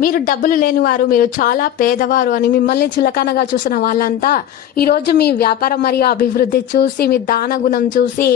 మీరు డబ్బులు లేనివారు మీరు చాలా పేదవారు అని మిమ్మల్ని చులకనగా చూసిన వాళ్ళంతా ఈరోజు మీ వ్యాపారం మరియు అభివృద్ధి చూసి మీ దాన గుణం చూసి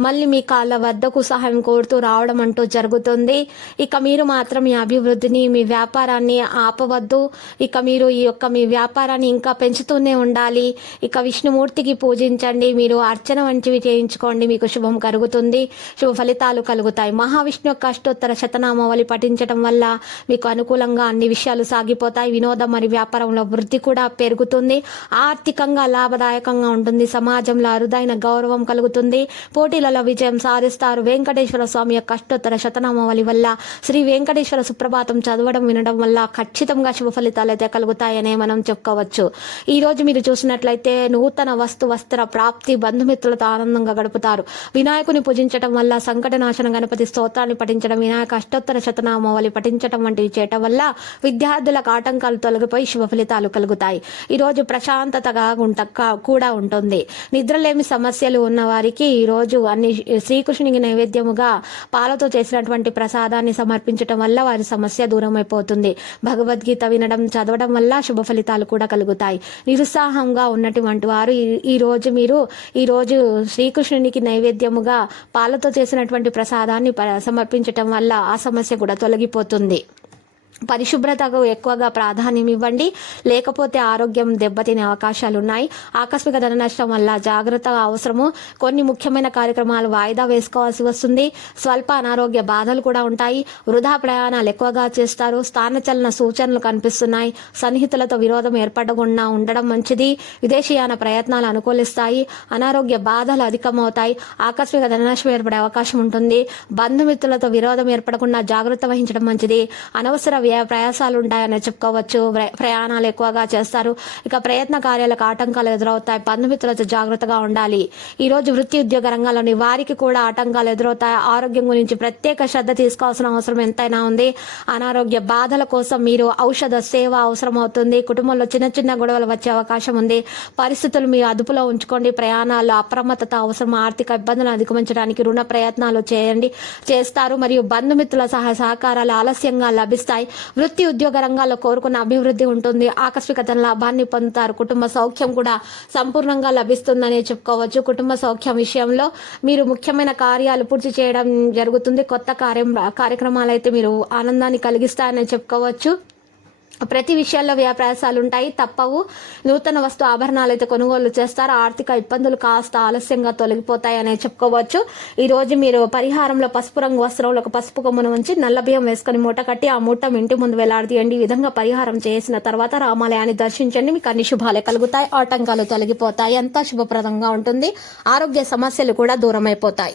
మళ్ళీ మీ కాళ్ళ వద్దకు సహాయం కోరుతూ రావడం అంటూ జరుగుతుంది. ఇక మీరు మాత్రం మీ అభివృద్ధిని మీ వ్యాపారాన్ని ఆపవద్దు. ఇక మీరు ఈ యొక్క మీ వ్యాపారాన్ని ఇంకా పెంచుతూనే ఉండాలి. ఇక విష్ణుమూర్తికి పూజించండి. మీరు అర్చన వంటివి చేయించుకోండి. మీకు శుభం కలుగుతుంది. శుభ ఫలితాలు కలుగుతాయి. మహావిష్ణు యొక్క అష్టోత్తర శతనామావళి పఠించడం వల్ల మీకు అనుకూలంగా అన్ని విషయాలు సాగిపోతాయి. వినోదం మరియు వ్యాపారంలో వృద్ధి కూడా పెరుగుతుంది. ఆర్థికంగా లాభదాయకంగా ఉంటుంది. సమాజంలో అరుదైన గౌరవం కలుగుతుంది. పోటీలలో విజయం సాధిస్తారు. వెంకటేశ్వర స్వామి యొక్క అష్టోత్తర శతనామావళి వల్ల శ్రీ వెంకటేశ్వర సుప్రభాతం చదవడం వినడం వల్ల ఖచ్చితంగా శుభ ఫలితాలు అయితే కలుగుతాయనే మనం చెప్పుకోవచ్చు. ఈ రోజు మీరు చూసినట్లయితే నూతన వస్తు వస్త్ర ప్రాప్తి బంధుమిత్రులతో ఆనందంగా గడుపుతారు. వినాయకుని పూజించడం వల్ల సంకటనాశన గణపతి స్తోత్రాన్ని పఠించడం వినాయక అష్టోత్తర శతనామావళి పఠించడం వంటివి చేయటం వల్ల విద్యార్థులకు ఆటంకాలు తొలగిపోయి శుభ ఫలితాలు కలుగుతాయి. ఈరోజు ప్రశాంతతగా ఉంట కూడా ఉంటుంది. నిద్రలేమి సమస్యలు ఉన్న వారికి అన్ని శ్రీకృష్ణునికి నైవేద్యముగా పాలతో చేసినటువంటి ప్రసాదాన్ని సమర్పించడం వల్ల వారి సమస్య దూరం అయిపోతుంది భగవద్గీత వినడం చదవడం వల్ల శుభ ఫలితాలు కూడా కలుగుతాయి. నిరుత్సాహంగా ఉన్నటువంటి వారు ఈ- రోజు మీరు ఈ రోజు శ్రీకృష్ణునికి నైవేద్యముగా పాలతో చేసినటువంటి ప్రసాదాన్ని ప- సమర్పించటం వల్ల ఆ సమస్య కూడా తొలగిపోతుంది. పరిశుభ్రతకు ఎక్కువగా ప్రాధాన్యం ఇవ్వండి. లేకపోతే ఆరోగ్యం దెబ్బతినే అవకాశాలు ఉన్నాయి ఆకస్మిక ధన నష్టం వల్ల జాగ్రత్త అవసరము. కొన్ని ముఖ్యమైన కార్యక్రమాలు వాయిదా వేసుకోవాల్సి వస్తుంది. స్వల్ప అనారోగ్య బాధలు కూడా ఉంటాయి. వృధా ప్రయాణాలు ఎక్కువగా చేస్తారు. స్థానచలన సూచనలు కనిపిస్తున్నాయి. సన్నిహితులతో విరోధం ఏర్పడకుండా ఉండడం మంచిది. విదేశీయాన ప్రయత్నాలు అనుకూలిస్తాయి. అనారోగ్య బాధలు అధికమవుతాయి. ఆకస్మిక ధన నష్టం ఏర్పడే అవకాశం ఉంటుంది. బంధుమిత్రులతో విరోధం ఏర్పడకుండా జాగ్రత్త వహించడం మంచిది. అనవసర వ్యయ ప్రయాసాలు ఉంటాయని చెప్పుకోవచ్చు. ప్ర- ప్రయాణాలు ఎక్కువగా చేస్తారు. ఇక ప్రయత్న కార్యాలకు ఆటంకాలు ఎదురవుతాయి. బంధుమిత్రులతో జాగ్రత్తగా ఉండాలి. ఈ రోజు వృత్తి ఉద్యోగ రంగాల్లోని వారికి కూడా ఆటంకాలు ఎదురవుతాయి. ఆరోగ్యం గురించి ప్రత్యేక శ్రద్ధ తీసుకోవాల్సిన అవసరం ఎంతైనా ఉంది. అనారోగ్య బాధల కోసం మీరు ఔషధ సేవ అవసరం అవుతుంది కుటుంబంలో చిన్న చిన్న గొడవలు వచ్చే అవకాశం ఉంది. పరిస్థితులు మీ అదుపులో ఉంచుకోండి. ప్రయాణాల్లో అప్రమత్తత అవసరం. ఆర్థిక ఇబ్బందులను అధిగమించడానికి రుణ ప్రయత్నాలు చేయండి. చేస్తారు. మరియు బంధుమిత్రుల సహాయ సహకారాలు ఆలస్యంగా లభిస్తాయి. వృత్తి ఉద్యోగ రంగాల్లో కోరుకున్న అభివృద్ధి ఉంటుంది. ఆకస్మికత లాభాన్ని పొందుతారు. కుటుంబ సౌఖ్యం కూడా సంపూర్ణంగా లభిస్తుందనే చెప్పుకోవచ్చు. కుటుంబ సౌఖ్యం విషయంలో మీరు ముఖ్యమైన కార్యాలు పూర్తి చేయడం జరుగుతుంది. కొత్త కార్యం కార్యక్రమాలు అయితే మీరు ఆనందాన్ని కలిగిస్తాయని చెప్పుకోవచ్చు. ప్రతి విషయాల్లో వ్యాపారాలు ఉంటాయి తప్పవు. నూతన వస్తు ఆభరణాలు అయితే కొనుగోలు చేస్తారు. ఆర్థిక ఇబ్బందులు కాస్త ఆలస్యంగా తొలగిపోతాయనే చెప్పుకోవచ్చు. ఈ రోజు మీరు పరిహారంలో పసుపు రంగు వస్త్రంలో ఒక పసుపు కొమ్మను ఉంచి నల్ల బియ్యం వేసుకొని మూట కట్టి ఆ మూట ఇంటి ముందు వేలాడదీయండి. ఈ విధంగా పరిహారం చేసిన తర్వాత రామాలయాన్ని దర్శించండి. మీకు అన్ని శుభాలే కలుగుతాయి. ఆటంకాలు తొలగిపోతాయి. అంతా శుభప్రదంగా ఉంటుంది. ఆరోగ్య సమస్యలు కూడా దూరమైపోతాయి.